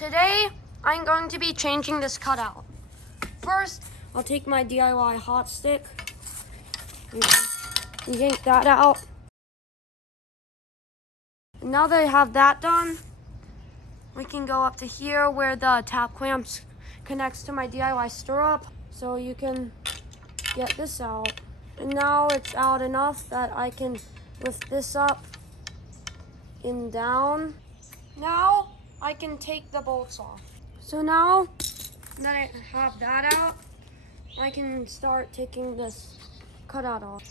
Today, I'm going to be changing this cutout. First, I'll take my DIY hot stick and yank that out. And now that I have that done, we can go up to here where the tap clamps connects to my DIY stirrup, so you can get this out. And now it's out enough that I can lift this up and down. Now I can take the bolts off. So now that I have that out, I can start taking this cutout off.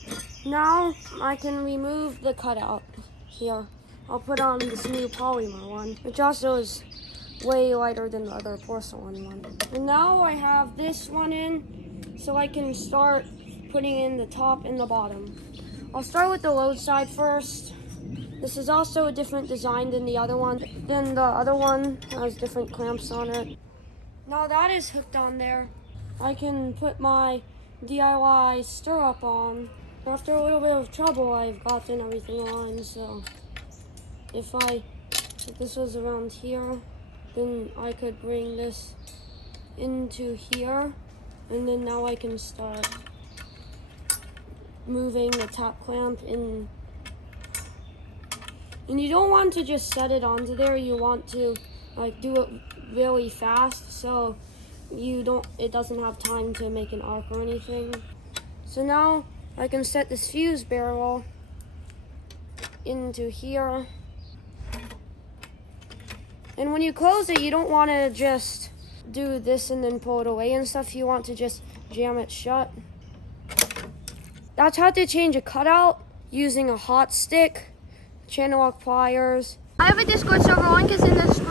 Now I can remove the cutout here. I'll put on this new polymer one, which also is way lighter than the other porcelain one. And now I have this one in, so I can start putting in the top and the bottom. I'll start with the load side first. This is also a different design than the other one. Then the other one has different clamps on it. Now that is hooked on there, I can put my DIY stirrup on. After a little bit of trouble, I've gotten everything on, so if this was around here, then I could bring this into here, and then now I can start moving the top clamp in. And you don't want to just set it onto there, you want to do it really fast so it doesn't have time to make an arc or anything. So now I can set this fuse barrel into here. And when you close it, you don't want to just do this and then pull it away and stuff. You want to just jam it shut. That's how to change a cutout using a hot stick, channel lock pliers. I have a Discord server, link is in the description.